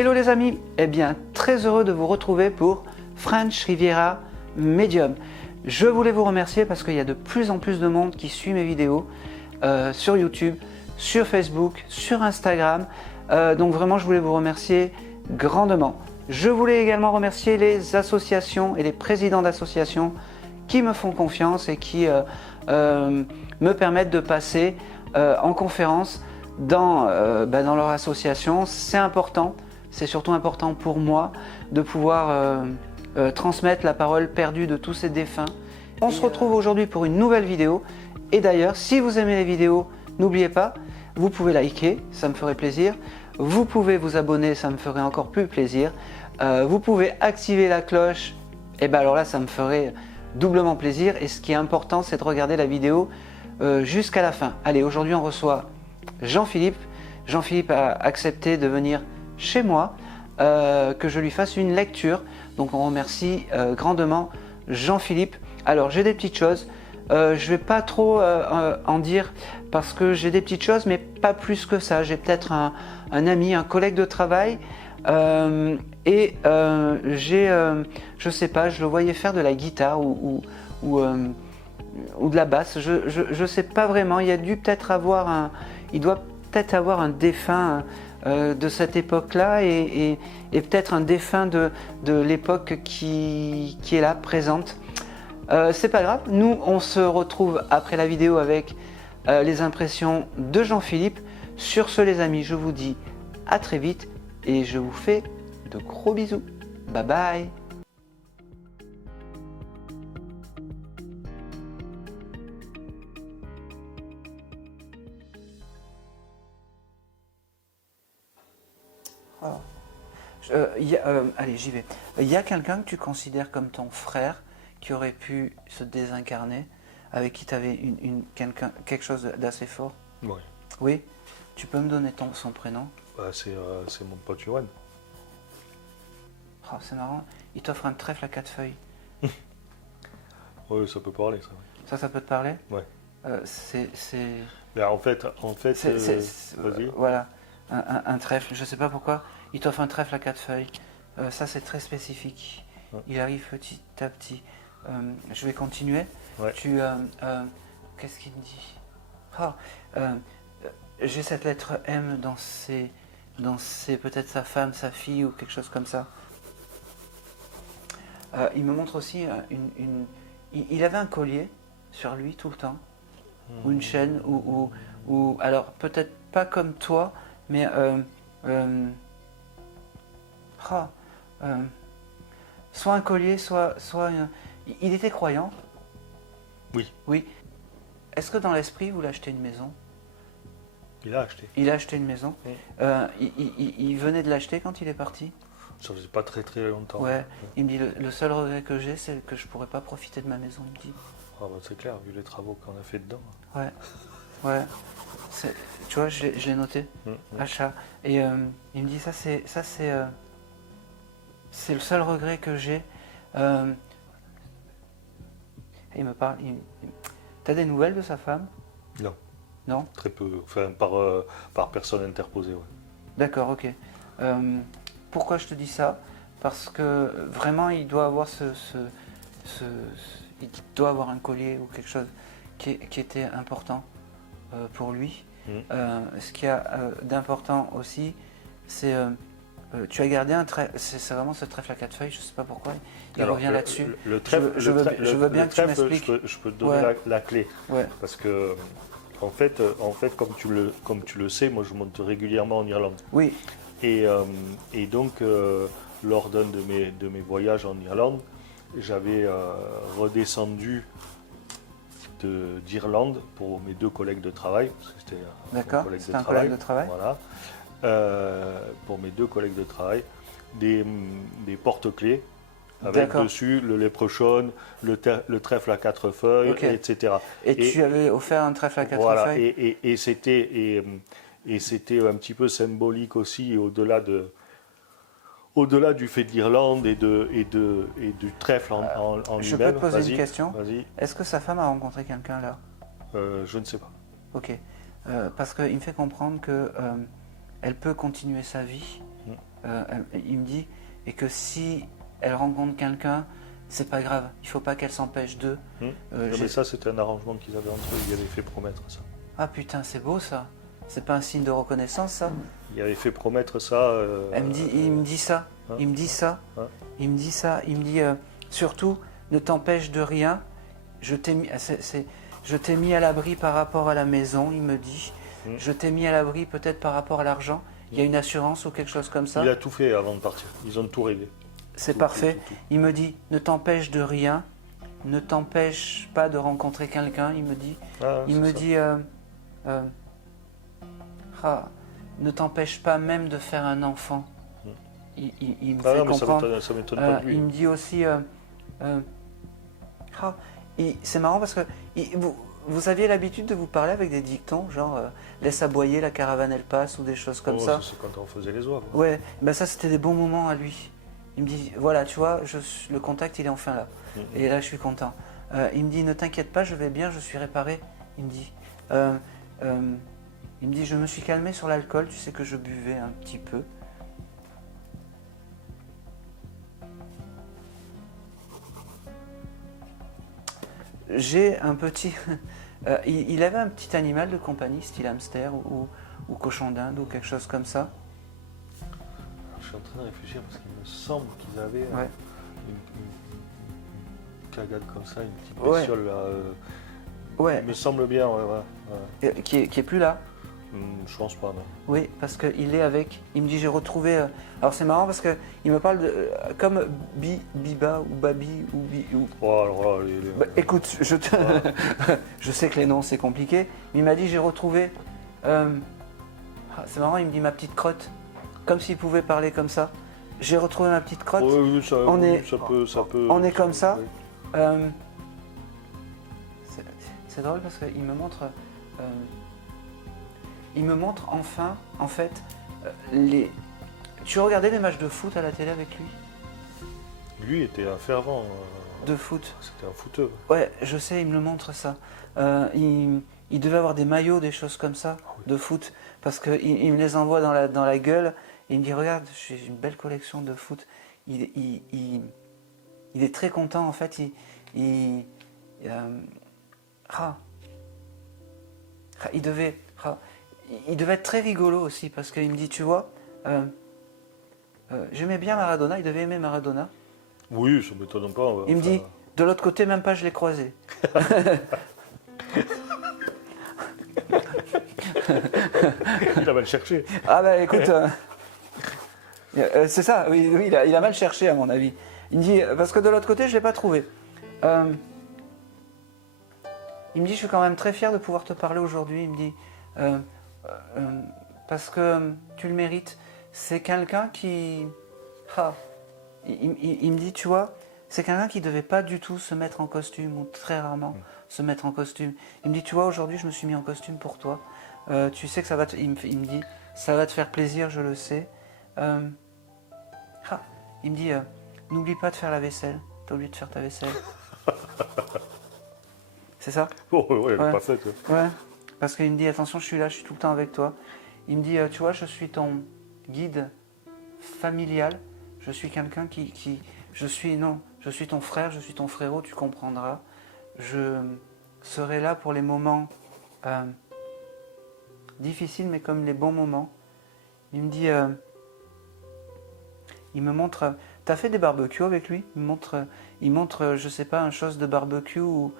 Hello les amis, eh bien très heureux de vous retrouver pour French Riviera Medium. Je voulais vous remercier parce qu'il y a de plus en plus de monde qui suit mes vidéos sur YouTube, sur Facebook, sur Instagram. Donc vraiment je voulais vous remercier grandement. Je voulais également remercier les associations et les présidents d'associations qui me font confiance et qui me permettent de passer en conférence dans leur association. C'est important, c'est surtout important pour moi de pouvoir transmettre la parole perdue de tous ces défunts. On se retrouve aujourd'hui pour une nouvelle vidéo. Et d'ailleurs, si vous aimez les vidéos, n'oubliez pas, vous pouvez liker, ça me ferait plaisir. Vous pouvez vous abonner, ça me ferait encore plus plaisir. Vous pouvez activer la cloche, et bien alors là, ça me ferait doublement plaisir. Et ce qui est important, c'est de regarder la vidéo jusqu'à la fin. Allez, aujourd'hui, on reçoit Jean-Philippe. Jean-Philippe a accepté de venir chez moi, que je lui fasse une lecture. Donc on remercie grandement Jean-Philippe. Alors j'ai des petites choses, je ne vais pas trop en dire parce que j'ai des petites choses mais pas plus que ça. J'ai peut-être un ami, un collègue de travail et je sais pas, je le voyais faire de la guitare ou de la basse, je sais pas vraiment. Il doit peut-être avoir un défunt de cette époque-là et peut-être un défunt de l'époque qui est là, présente. C'est pas grave, nous on se retrouve après la vidéo avec les impressions de Jean-Philippe. Sur ce les amis, je vous dis à très vite et je vous fais de gros bisous. Bye bye. Alors, allez, j'y vais. Il y a quelqu'un que tu considères comme ton frère qui aurait pu se désincarner, avec qui tu avais quelque chose d'assez fort? Oui. Oui. Tu peux me donner son prénom? C'est mon pote Johan. Oh, c'est marrant. Il t'offre un trèfle à 4 feuilles. Oui, ça peut parler, ça. Oui. Ça peut te parler? Ouais. Mais en fait, vas-y. Voilà, un trèfle. Je sais pas pourquoi. Il t'offre un trèfle à 4 feuilles. Ça, c'est très spécifique. Ouais. Il arrive petit à petit. Je vais continuer. Ouais. Qu'est-ce qu'il me dit? J'ai cette lettre M dans ses peut-être sa femme, sa fille ou quelque chose comme ça. Il me montre aussi il avait un collier sur lui tout le temps, ou une chaîne, ou alors peut-être pas comme toi, mais soit un collier, soit il était croyant. Oui. Oui. Est-ce que dans l'esprit, vous l'achetez une maison? Il a acheté. Il a acheté une maison. Oui. Il venait de l'acheter quand il est parti? Ça faisait pas très très longtemps. Ouais. Il me dit le seul regret que j'ai, c'est que je pourrais pas profiter de ma maison. Il me dit. Ah bah c'est clair, vu les travaux qu'on a fait dedans. Ouais. Ouais. Tu vois, je l'ai noté. Achat. Et il me dit ça c'est le seul regret que j'ai. Il me parle. T'as des nouvelles de sa femme? Non. Non? Très peu. Enfin, par personne interposée, ouais. D'accord, ok. Pourquoi je te dis ça? Parce que vraiment, il doit avoir il doit avoir un collier ou quelque chose qui était important pour lui. Ce qu'il y a d'important aussi, c'est tu as gardé un trèfle, c'est vraiment ce trèfle à 4 feuilles, je ne sais pas pourquoi, il revient là-dessus. Je veux bien que tu m'expliques. Je peux te donner la clé. Ouais. Parce que, en fait comme tu le sais, moi je monte régulièrement en Irlande. Oui. Et donc, lors d'un de mes voyages en Irlande, j'avais redescendu d'Irlande pour mes 2 collègues de travail. Parce que c'était un collègue de travail. Voilà. Pour mes 2 collègues de travail, des porte-clés avec dessus le leprechaun, le trèfle à 4 feuilles, etc. Et tu avais offert un trèfle à 4 feuilles. Et c'était un petit peu symbolique aussi, au-delà du fait de l'Irlande et du trèfle en lui-même. Je peux te poser une question? Vas-y. Est-ce que sa femme a rencontré quelqu'un là? Je ne sais pas. Ok. Parce qu'il me fait comprendre que elle peut continuer sa vie il me dit, et que si elle rencontre quelqu'un, c'est pas grave, il faut pas qu'elle s'empêche d'eux. Mais ça, c'était un arrangement qu'ils avaient entre eux, ils avaient fait promettre ça. Ah putain, c'est beau ça. C'est pas un signe de reconnaissance ça? Il avait fait promettre ça. Il me dit ça. Hein? Il me dit ça. Hein? Il me dit ça. Il me dit surtout, ne t'empêche de rien. Je t'ai mis à l'abri par rapport à la maison, il me dit. Je t'ai mis à l'abri peut-être par rapport à l'argent. Il y a une assurance ou quelque chose comme ça. Il a tout fait avant de partir. Ils ont tout réglé. C'est parfait. Tout. Il me dit, ne t'empêche de rien. Ne t'empêche pas de rencontrer quelqu'un, il me dit. Il me dit, ne t'empêche pas même de faire un enfant. Il me fait comprendre. Ça m'étonne pas de lui. Il me dit aussi, c'est marrant parce que vous aviez l'habitude de vous parler avec des dictons, genre laisse aboyer, la caravane elle passe, ou des choses comme ça. C'est quand on faisait les oies. Ouais, ben ça c'était des bons moments à lui. Il me dit, voilà, tu vois, le contact il est enfin là. Et là je suis content. Il me dit, ne t'inquiète pas, je vais bien, je suis réparé. Il me dit, je me suis calmé sur l'alcool, tu sais que je buvais un petit peu. J'ai un petit... il avait un petit animal de compagnie, style hamster ou cochon d'Inde ou quelque chose comme ça. Je suis en train de réfléchir parce qu'il me semble qu'ils avaient une cagade comme ça, une petite bestiole là. Il me semble bien, Qui est plus là. Je pense pas, non. Oui, parce qu'il est avec. Il me dit, j'ai retrouvé. Alors c'est marrant parce qu'il me parle de. Comme Biba ou Babi ou. Oh, alors là, écoute, je sais que les noms c'est compliqué, mais il m'a dit, j'ai retrouvé. C'est marrant, il me dit ma petite crotte. Comme s'il pouvait parler comme ça. J'ai retrouvé ma petite crotte. Oui, ça peut. On est comme ça. Oui. C'est drôle parce qu'il me montre. Il me montre enfin, en fait, Tu regardais les matchs de foot à la télé avec lui? Lui était un fervent. De foot. C'était un footeux. Ouais, je sais, il me le montre ça. Il devait avoir des maillots, des choses comme ça, de foot, parce qu'il me les envoie dans la gueule, et il me dit, regarde, j'ai une belle collection de foot. Il est très content, en fait, il devait être très rigolo aussi, parce qu'il me dit, tu vois, j'aimais bien Maradona, il devait aimer Maradona. Oui, ça ne m'étonne pas. Il me dit, de l'autre côté, même pas je l'ai croisé. Il a mal cherché. Ah bah écoute, c'est ça, oui il a mal cherché à mon avis. Il me dit, parce que de l'autre côté, je ne l'ai pas trouvé. Il me dit, je suis quand même très fier de pouvoir te parler aujourd'hui. Il me dit, parce que tu le mérites. C'est quelqu'un qui... Il me dit, tu vois, c'est quelqu'un qui ne devait pas du tout se mettre en costume, ou très rarement se mettre en costume. Il me dit, tu vois, aujourd'hui, je me suis mis en costume pour toi. Tu sais que ça va te... Il me dit, ça va te faire plaisir, je le sais. Il me dit, n'oublie pas de faire la vaisselle. T'as oublié de faire ta vaisselle. C'est ça? Oh, ouais, elle n'est pas faite. Ouais, parce qu'il me dit, attention, je suis là, je suis tout le temps avec toi. Il me dit, tu vois, je suis ton guide familial. Je suis quelqu'un je suis ton frère, je suis ton frérot, tu comprendras. Je serai là pour les moments difficiles, mais comme les bons moments. Il me dit, il me montre, t'as fait des barbecues avec lui? Il montre, je sais pas, une chose de barbecue où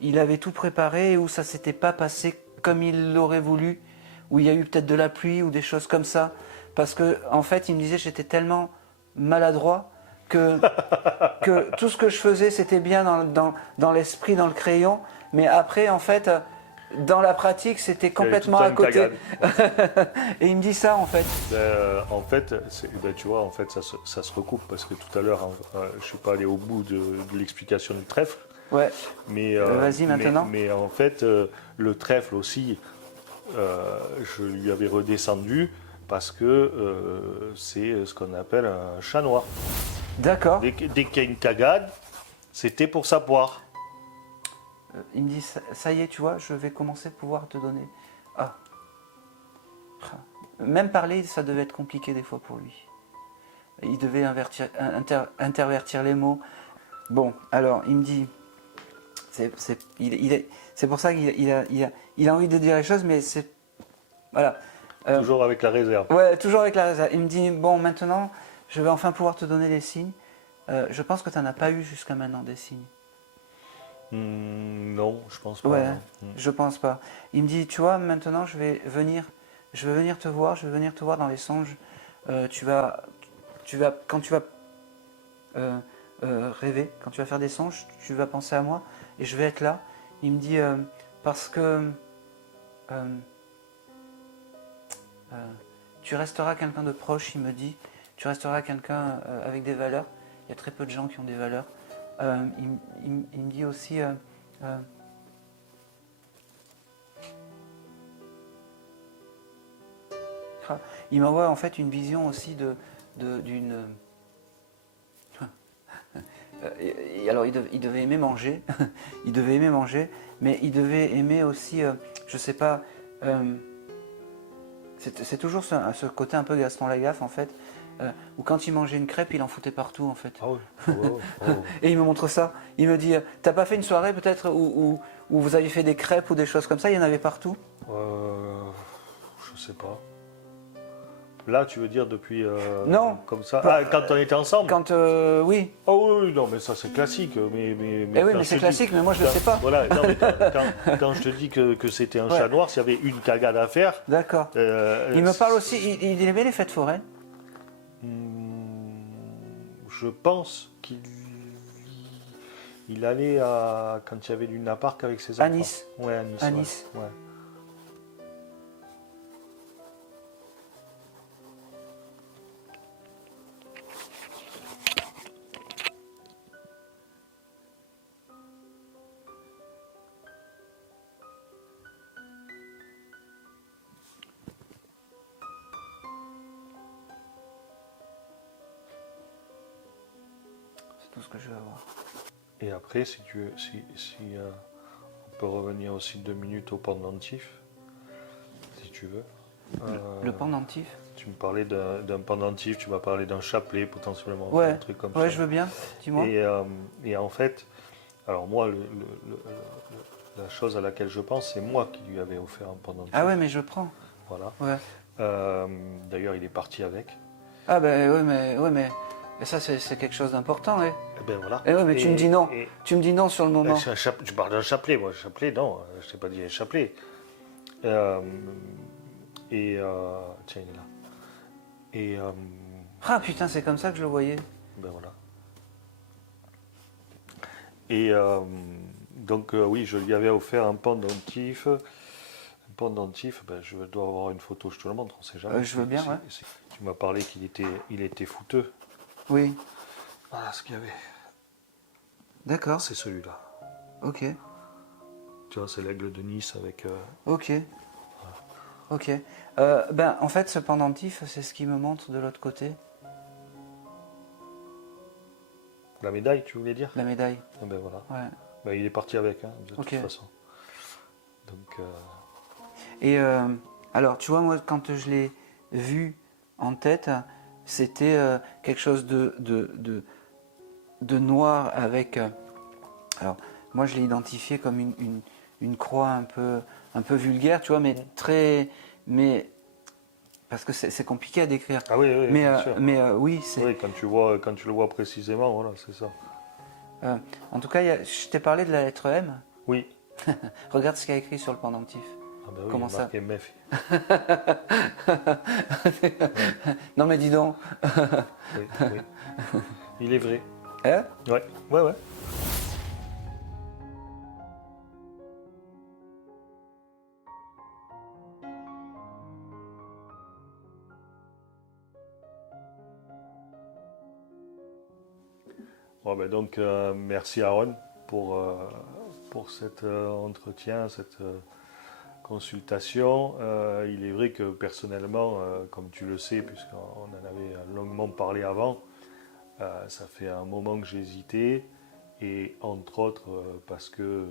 il avait tout préparé, où ça s'était pas passé comme il l'aurait voulu, où il y a eu peut-être de la pluie ou des choses comme ça. Parce que, en fait, il me disait, j'étais tellement maladroit que tout ce que je faisais, c'était bien dans l'esprit, dans le crayon. Mais après, en fait, dans la pratique, c'était complètement à côté. Et il me dit ça, en fait. En fait, tu vois, en fait, ça se recoupe parce que tout à l'heure, je ne suis pas allé au bout de l'explication du trèfle. Ouais. Mais vas-y maintenant. Mais en fait, le trèfle aussi, je lui avais redescendu parce que c'est ce qu'on appelle un chat noir. D'accord. Dès qu'il y a une cagade, c'était pour sa poire. Il me dit, ça y est, tu vois, je vais commencer à pouvoir te donner. même parler, ça devait être compliqué des fois pour lui. Il devait intervertir les mots. Bon, alors, il me dit, c'est pour ça qu'il a envie de dire les choses, mais c'est... Voilà. Toujours avec la réserve. Ouais, toujours avec la réserve. Il me dit, bon, maintenant, je vais enfin pouvoir te donner des signes. Je pense que tu n'en as pas eu jusqu'à maintenant des signes. Non, je pense pas. Ouais, je pense pas. Il me dit, tu vois, maintenant, je vais venir te voir, je vais venir te voir dans les songes. Quand tu vas rêver, quand tu vas faire des songes, tu vas penser à moi et je vais être là. Il me dit, parce que tu resteras quelqu'un de proche, il me dit, tu resteras quelqu'un avec des valeurs. Il y a très peu de gens qui ont des valeurs. Il me dit aussi, il m'envoie en fait une vision aussi d'une... Alors il devait aimer manger, il devait aimer manger, mais il devait aimer aussi, je sais pas, c'est toujours ce côté un peu Gaston Lagaffe en fait, où quand il mangeait une crêpe, il en foutait partout en fait. Ah oui. Oh. Et il me montre ça, il me dit, t'as pas fait une soirée peut-être où vous aviez fait des crêpes ou des choses comme ça, il y en avait partout? Je sais pas. Là, tu veux dire depuis... non. Comme ça. Ah, quand on était ensemble? Quand, oui. Oh oui, non, mais ça c'est classique. Oui, mais c'est classique, mais moi je ne sais pas. Voilà, non, mais quand je te dis que c'était un chat noir, s'il y avait une cagade à faire... D'accord. Il me parle aussi, il aimait les fêtes foraines? Je pense qu'il allait quand il y avait du Luna Park avec ses enfants. À Nice. Ouais, à Nice. À Nice. Ouais. C'est tout ce que je veux avoir. Et après, si tu veux, on peut revenir aussi 2 minutes au pendentif, si tu veux. Le pendentif? Tu me parlais d'un pendentif, tu m'as parlé d'un chapelet potentiellement, ouais. Un truc comme ça. Ouais, je veux bien, dis-moi. Et en fait, alors moi, la chose à laquelle je pense, c'est moi qui lui avais offert un pendentif. Ah ouais, mais je prends. Voilà. Ouais. D'ailleurs, il est parti avec. Ah ben oui, mais ça c'est quelque chose d'important, eh. Et ben voilà. Eh ouais, mais tu me dis non. Tu me dis non sur le moment. Tu parles d'un chapelet, moi. Chapelet, non, je t'ai pas dit un chapelet. Tiens, il est là. Et ah putain, c'est comme ça que je le voyais. ben voilà. Et donc oui, je lui avais offert un pendentif. Un pendentif, ben, je dois avoir une photo, je te la montre, on sait jamais. Je veux bien, ouais. Tu m'as parlé qu'il était fouteux. Oui. Voilà ce qu'il y avait. D'accord. C'est celui-là. Ok. Tu vois, c'est l'aigle de Nice avec... Ok. Ok. Ben, en fait, ce pendentif, c'est ce qui me montre de l'autre côté. La médaille, tu voulais dire? La médaille. Ah ben voilà. Ouais. Ben, il est parti avec, hein, de toute façon. Donc... Et alors, tu vois, moi, quand je l'ai vu en tête, c'était quelque chose de noir avec... alors, moi, je l'ai identifié comme une croix un peu vulgaire, tu vois, mais très... Mais, parce que c'est compliqué à décrire. Ah oui, oui, bien sûr. Mais oui, c'est... Oui, quand tu le vois précisément, voilà, c'est ça. En tout cas, je t'ai parlé de la lettre M. Oui. Regarde ce qu'il y a écrit sur le pendentif. Ah ben oui, comment il ça MEF. Non mais dis donc. Oui. Il est vrai. Hein? Ouais. Bon, ben donc, merci Aaron pour cet entretien, cette consultation. Il est vrai que personnellement, comme tu le sais, puisqu'on en avait longuement parlé avant, ça fait un moment que j'hésitais, et entre autres parce que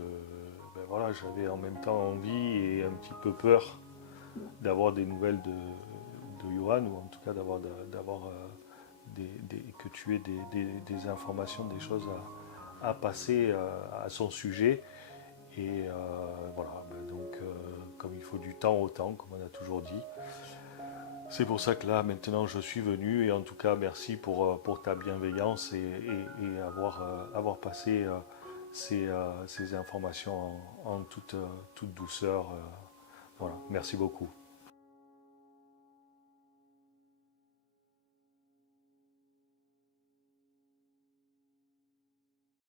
ben voilà, j'avais en même temps envie et un petit peu peur d'avoir des nouvelles Johan, ou en tout cas que tu aies des informations, des choses à passer à son sujet. Et voilà, donc comme il faut du temps au temps, comme on a toujours dit. C'est pour ça que là, maintenant, je suis venu. Et en tout cas, merci pour ta bienveillance et avoir passé ces informations en toute douceur. Voilà, merci beaucoup.